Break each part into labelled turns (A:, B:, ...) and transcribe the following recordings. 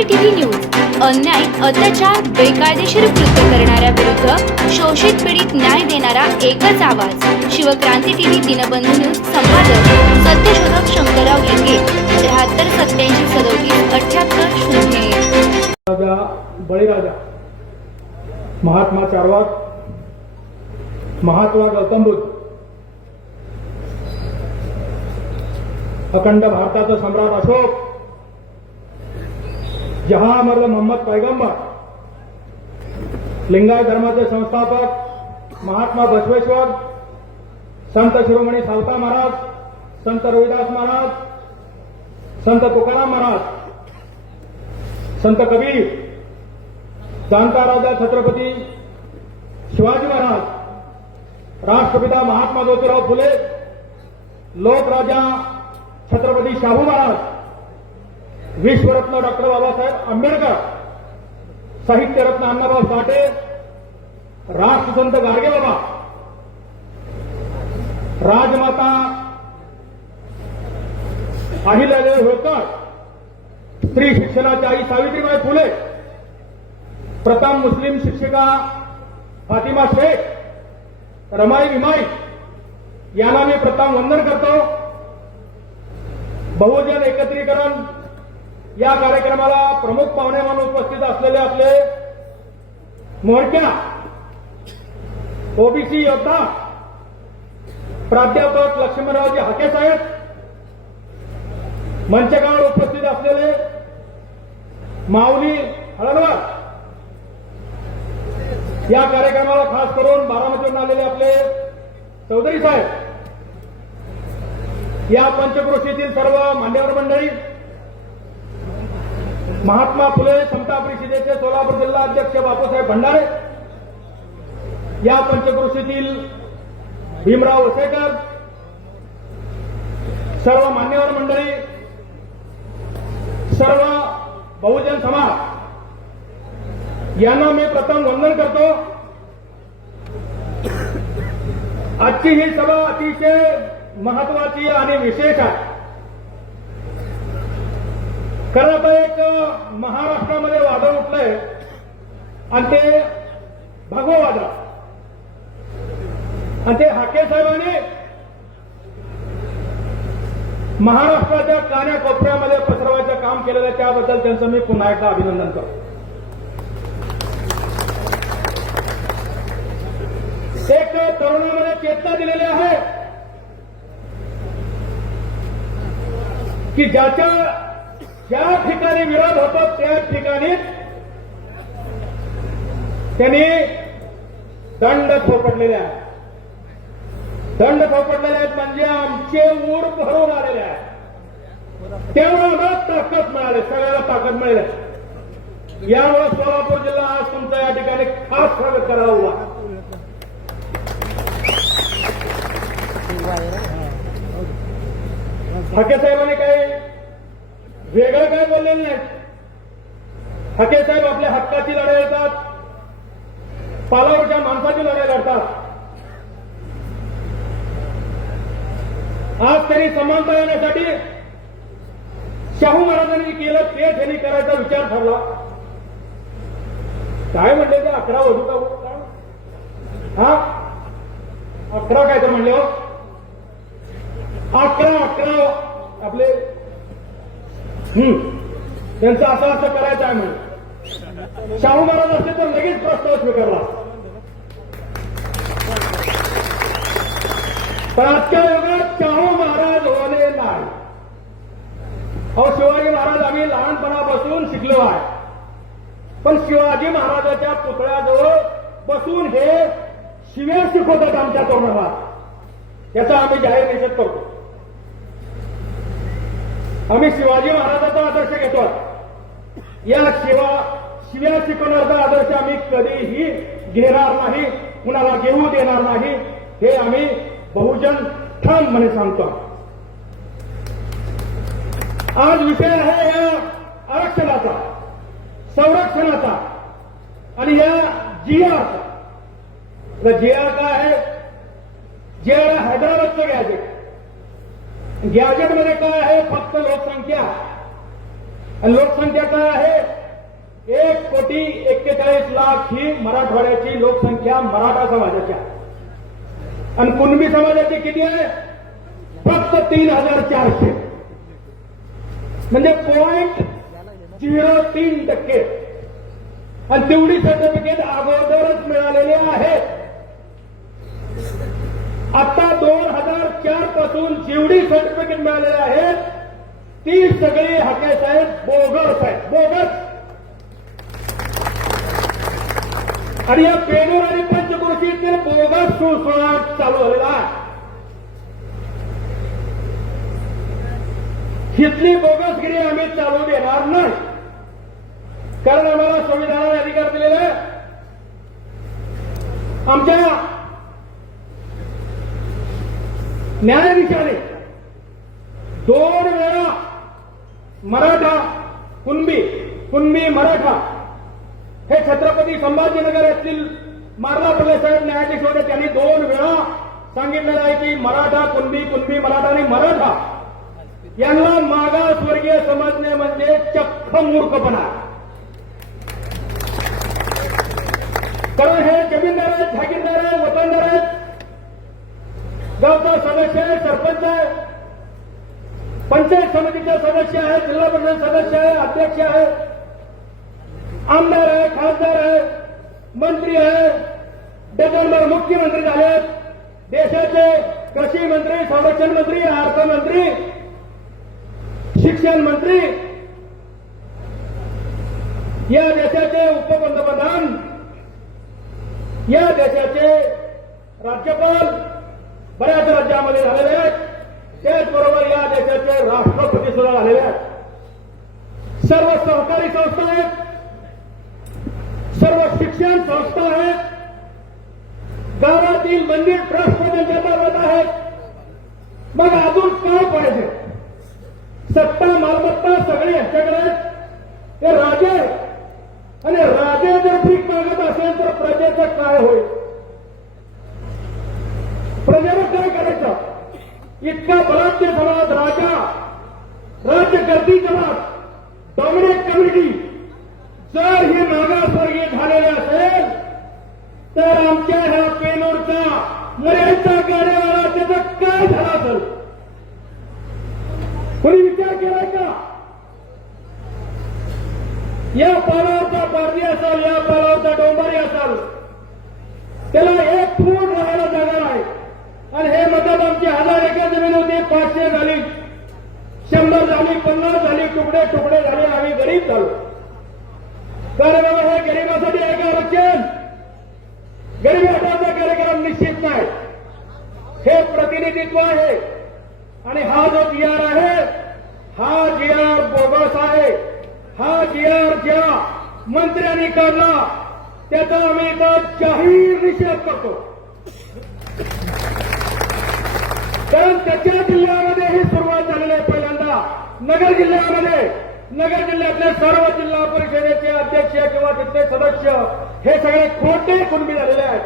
A: क्रांती TV news अन्याय अत्याचार बेकायदेशीर कृत्य करणाऱ्या विरुद्ध शोषित पीडित न्याय देणारा एकच आवाज. शिवक्रांती टीव्ही दिनबंधू न्यूज संपादक सत्यशोधक शंकरराव लिंगे त्र्याहत्तर सत्याऐंशी सदोतीस अठ्याहत्तर शून्य
B: राजा बळीराजा महात्मा चारवाक महात्मा गौतम बुद्ध अखंड भारताचा सम्राट अशोक जहामर्द मोहम्मद पैगंबर लिंगायत धर्माचे संस्थापक महात्मा बसवेश्वर संत शिरोमणी सावता महाराज संत रोहिदास महाराज संत तुकाराम महाराज संत कबीर जाणता राजा छत्रपती शिवाजी महाराज राष्ट्रपिता महात्मा ज्योतिराव फुले लोकराजा छत्रपती शाहू महाराज विश्वरत्न डॉक्टर बाबासाहेब आंबेडकर साहित्यरत्न अण्णाभाऊ साठे राष्ट्रसंत गाडगेबाबा राजमाता अहिल्यादेवी होळकर स्त्री शिक्षणाची आई सावित्रीबाई फुले प्रथम मुस्लिम शिक्षिका फातिमा शेख रमाई विमाई यांना मी प्रथम वंदन करतो. बहुजन एकत्रीकरण या कार्यक्रमाला प्रमुख पाहुणे म्हणून उपस्थित असलेले आपले मोर्चा ओबीसी योद्धा प्राध्यापक लक्ष्मणरावजी हाके साहेब मंचकावर उपस्थित असलेले माऊली हळणवार या कार्यक्रमाला खास करून बारामतीवरून आलेले आपले चौधरी साहेब या पंचक्रोशीतील सर्व मान्यवर मंडळी महात्मा फुले समता परिषदेचे सोलापूर जिल्हा अध्यक्ष बापूसाहेब भंडारे या पंचक्रोशीतील भीमराव वसेकर सर्व मान्यवर मंडळी सर्व बहुजन समाज यांना मी प्रथम वंदन करतो. आजची ही सभा अतिशय महत्वाची आणि विशेष आहे. खरं आता एक महाराष्ट्रामध्ये वादळ उठलंय. आणि ते भगव वादळ. आणि ते हाके साहेबांनी महाराष्ट्राच्या कान्याकोपऱ्यामध्ये पसरवायचं काम केलेलं आहे. त्याबद्दल त्यांचं मी पुन्हा एकदा अभिनंदन करतो. एक तरुणामध्ये चेतना दिलेली आहे. की ज्याच्या ज्या ठिकाणी विरोध होतो त्या ठिकाणी त्यांनी दंड थोपडलेले आहेत. दंड थोपडलेले आहेत म्हणजे आमचे ऊर भरून आलेले आहेत. त्यामुळे ताकद मिळाली सगळ्याला ताकद मिळाली. यामुळे सोलापूर जिल्हा आज तुमचा या ठिकाणी खास स्वागत करायला उभा आहे. साहेबांनी काही वेगळं काय बोललेलं नाही. हके साहेब आपल्या हक्काची लढाई लढतात. पालावरच्या माणसाची लढाई लढतात. आज तरी समानता येण्यासाठी शाहू महाराजांनी केलं ते त्यांनी करायचा विचार ठरला. काय म्हणले ते? अकरा वधू का? हा? अकरा काय तर म्हणले हो. अकरा अकरा आपले त्यांचं असं असं करायचं आहे म्हणून. शाहू महाराज असते तर लगेच प्रस्ताव स्वीकारला. पण आजच्या युगात शाहू महाराज होणे नाही. अहो शिवाजी महाराज आम्ही लहानपणापासून शिकलो आहे. पण शिवाजी महाराजाच्या पुतळ्याजवळ बसून हे शिव्या शिकवतात आमच्या तोंडाला याचा आम्ही जाहीर निषेध करतो. आम्ही शिवाजी महाराजाचा आदर्श घेतो या शिवा शिव्या शिकवण्याचा आदर्श आम्ही कधीही घेणार नाही कुणाला घेऊ देणार नाही हे आम्ही बहुजन ठामपणे सांगतो. आज विषय आहे या आरक्षणाचा संरक्षणाचा आणि या जीआरचा जीआर काय आहे जीआर हैदराबादचं घ्यायचं. गॅजेटमध्ये काय आहे? फक्त लोकसंख्या. आणि लोकसंख्या काय आहे? एक कोटी एक्केचाळीस लाख ही मराठवाड्याची लोकसंख्या मराठा समाजाची आहे आणि कुणबी समाजाची किती आहे? फक्त तीन हजार चारशे. म्हणजे पॉईंट झिरो तीन टक्के. आणि तेवढी सर्टिफिकेट अगोदरच मिळालेली आहेत आता दोन हजार चारपासून जेवढी सर्टिफिकेट मिळालेली आहेत ती सगळी हाके साहेब बोगस आहेत. बोगस! आणि या पेनूर आणि पंचक्रोशीतील बोगस सुळसुळाट चालू झालेला आहे. बोगसगिरी आम्ही चालू देणार नाही. कारण आम्हाला संविधानाने अधिकार दिलेला आमच्या न्यायाधीशाने दोन वेळा मराठा कुणबी कुणबी मराठा हे छत्रपती संभाजीनगर येथील मारला पडले साहेब न्यायाधीश होते. त्यांनी दोन वेळा सांगितलेलं आहे की मराठा कुणबी कुणबी मराठा आणि मराठा यांना मागासवर्गीय समजणे म्हणजे चक्क मूर्खपणा. कारण हे जमीनदार आहेत जागीरदार आहेत वतनदार आहेत. गावचा सदस्य आहे सरपंच आहे. पंचायत समितीचा सदस्य आहे जिल्हा परिषद सदस्य आहे अध्यक्ष आहे. आमदार आहे खासदार आहे मंत्री आहे. डझनभर मुख्यमंत्री आहेत देशाचे कृषी मंत्री संरक्षण मंत्री अर्थमंत्री शिक्षण मंत्री. या देशाचे उपपंतप्रधान या देशाचे राज्यपाल बऱ्याच राज्यामध्ये झालेले आहेत. त्याचबरोबर या देशाचे राष्ट्रपती सुद्धा झालेले आहेत. सर्व सहकारी संस्था आहेत. सर्व शिक्षण संस्था आहेत. गावातील मंदिर ट्रस्ट त्यांच्या ताब्यात आहेत. मग अजून काय पाहिजे? सत्ता मालमत्ता सगळे ह्याच्याकडे आहेत. ते राजे आणि राजे जर भीक मागत असेल तर प्रजेचं काय होईल? प्रजेनं काय करायचं. इतका बलाढ्य समाज राजा राज्य गर्दी जमात डॉमिनेट कम्युनिटी जर हे मागासवर्गीय झालेले असेल तर आमच्या ह्या पेनोरचा मर्यादा गाड्यावाला त्याचा काय झाला असेल? कोणी विचार केलाय का? या पालावरचा पारधी असाल या पालावरचा डोंबारी असाल त्याला एक फूट राहायला आणि हे मतात आमची हजार एकर जमीन होती पाचशे झाली. शंभर झाली पन्नास झाली तुकडे तुकडे झाले आम्ही गरीब झालो. तर बाबा हे गरिबासाठी आहे का आरक्षण? गरीब हटाचा कार्यक्रम निश्चित नाही. हे प्रतिनिधित्व आहे. आणि हा जो जी आर आहे हा जी आर बोगस आहे. हा जी आर ज्या मंत्र्यांनी काढला त्याचा आम्ही इथं जाहीर निषेध करतो. कारण त्याच्या जिल्ह्यामध्ये ही सुरुवात झालेली आहे पहिल्यांदा. नगर जिल्ह्यामध्ये नगर जिल्ह्यातले सर्व जिल्हा परिषदेचे अध्यक्ष किंवा तिथले सदस्य हे सगळे खोटे कुणबी झालेले आहेत.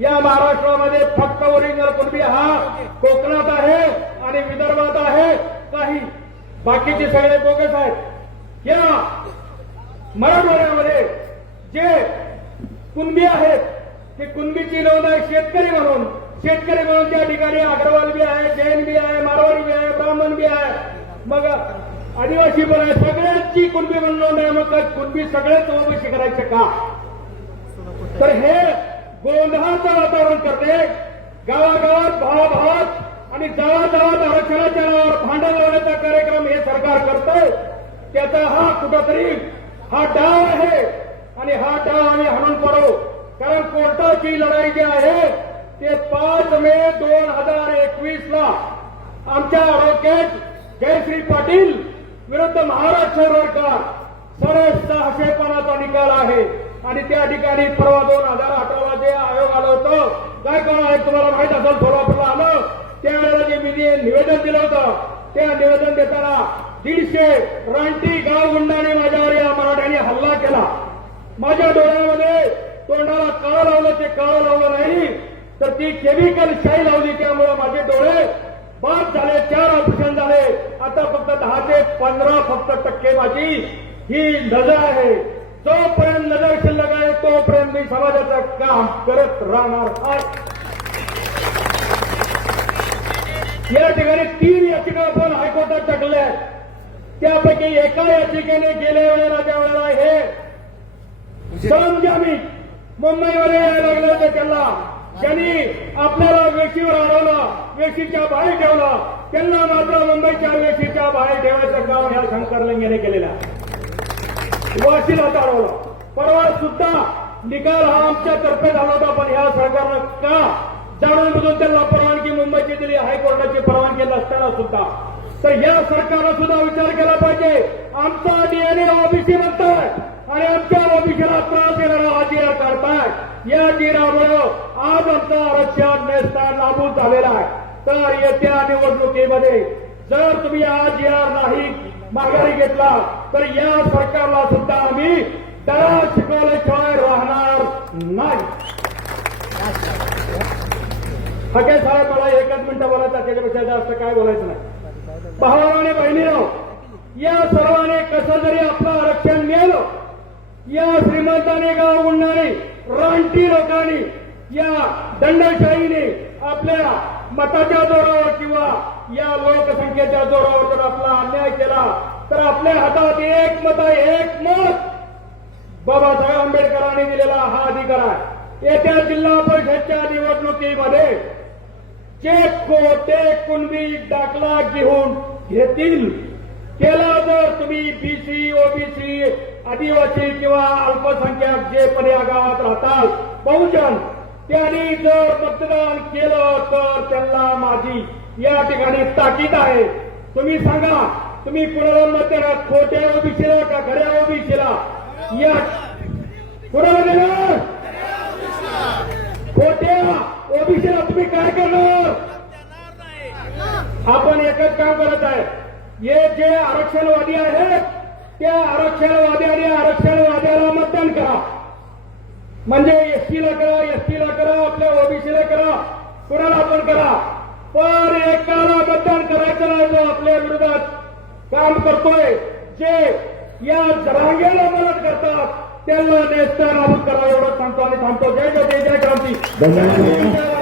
B: या महाराष्ट्रामध्ये फक्त ओरिजिनल कुणबी हा कोकणात आहे आणि विदर्भात आहे. काही बाकीचे सगळे बोगस आहेत. या मराठवाड्यामध्ये जे कुणबी आहेत ते कुणबीची नोंद आहे शेतकरी म्हणून. शेतकरी म्हणून त्या ठिकाणी अग्रवाल बी आहे जैन बी आहे मारवाडी बी आहे ब्राह्मण बी आहे. मग आदिवासी पण आहे. सगळ्यांची कुणबी म्हणून आहे मग कुणबी सगळेच चौकशी करायचे का? तर हे गोंधळाचं वातावरण करते. गावागावात भावाभावात आणि गावागावात आरक्षणाच्या नावावर भांडण लावण्याचा कार्यक्रम हे सरकार करतंय. त्याचा हा कुठंतरी हा डाव आहे. आणि हा डाव आम्ही हाणून पडू. कारण कोर्टाची लढाई जी आहे ते पाच मे दोन हजार एकवीस ला आमच्या ॲडव्होकेट जयश्री पाटील विरुद्ध महाराष्ट्र सरकार सरळ सहाशेपणाचा निकाल आहे. आणि त्या ठिकाणी परवा दोन हजार अठराला जे आयोग आलं होतं काय कोण आहे तुम्हाला माहीत असेल? सोलापूरला आलं. त्यावेळेला जे मी निवेदन दिलं होतं त्या निवेदन देताना दीडशे रानटी गाव गुंडाने माझ्यावर या मराठ्यांनी हल्ला केला. माझ्या डोळ्यामध्ये तोंडाला काळं लावलं ते काळं लावलं नाही. तर ती केमिकल शाई लावली त्यामुळे माझे डोळे बाद झाले चार ऑपरेशन झाले. आता फक्त दहा ते पंधरा फक्त टक्के माझी ही नजर आहे. जोपर्यंत नजर शिल्लक आहे तोपर्यंत मी समाजाचं काम करत राहणार आहे. या ठिकाणी तीन याचिका आपण हायकोर्टात टाकल्या आहेत. त्यापैकी एका याचिकेने गेल्या वेळेला त्या वेळेला हे सरंजामी मुंबईवर यायला लागलं त्याला ज्यांनी आपल्याला वेशीवर अडवलं वेशीच्या बाहेर ठेवलं त्यांना मात्र मुंबईच्या वेशीच्या बाहेर ठेवायचं काम ह्या शंकरलिंगेने केलेलं वाशीला अडवलं परवा सुद्धा निकाल हा आमच्या तर्फे झाला होता पण ह्या सरकारनं का जाणून बुजून त्यांना परवानगी मुंबईची दिली हायकोर्टाची परवानगी नसताना सुद्धा? तर या सरकारनं सुद्धा विचार केला पाहिजे. आमचा डीएनए ओबीसी म्हणताय आणि आमच्या ओबीसीला त्रास देणारा हा जिरा काढताय. या जिरामुळं आज आमचं आरक्षण नेसता लागू झालेला आहे. तर येत्या निवडणुकीमध्ये जर तुम्ही आज या नाही माघारी घेतला तर या सरकारला सुद्धा आम्ही दरा शिकवल्याशिवाय राहणार नाही. हके साहेब मला एकच मिनिटं बोलायचं त्याच्यापेक्षा जास्त काय बोलायचं नाही. भावा आणि बहिणीराव या सर्वांनी कसं जरी आपलं आरक्षण मिळालं या श्रीमंताने गाव उडणारी रानटी लोकांनी या दंडशाहीने आपल्या मताच्या जोरावर किंवा या लोकसंख्येच्या जोरावर जर आपला अन्याय केला तर आपल्या हातात एक मत एक मत. बाबासाहेब आंबेडकरांनी दिलेला हा अधिकार आहे. येत्या जिल्हा परिषदच्या निवडणुकीमध्ये को ते कुणबी दाखला घेऊन घेतील. केला जर तुम्ही बीसी ओबीसी आदिवासी किंवा अल्पसंख्याक जे पण या गावात राहतात बहुजन त्यांनी जर मतदान केलं तर त्यांना माझी या ठिकाणी ताकीद आहे. तुम्ही सांगा तुम्ही कुणाला मत देणार? खोट्या ओबीसीला का खऱ्या ओबीसीला? या कुणाला देणार? खोट्या ओबीसीला तुम्ही काय करणार? आपण एकच काम करत आहे. हे जे आरक्षणवादी आहेत त्या आरक्षणवाद्याने आरक्षणवाद्याला मतदान करा. म्हणजे एसटीला करा एसटीला करा आपल्या ओबीसीला करा कुणाला पण करा. पण एकाला मतदान करायचं नाही जो आपल्या विरोधात काम करतोय. जे या जरांगेला मदत करतात त्यांना नेस्ता नाबूद करा. एवढं सांगतो आणि थांबतो. जय जय जय जय क्रांती.
C: धन्यवाद.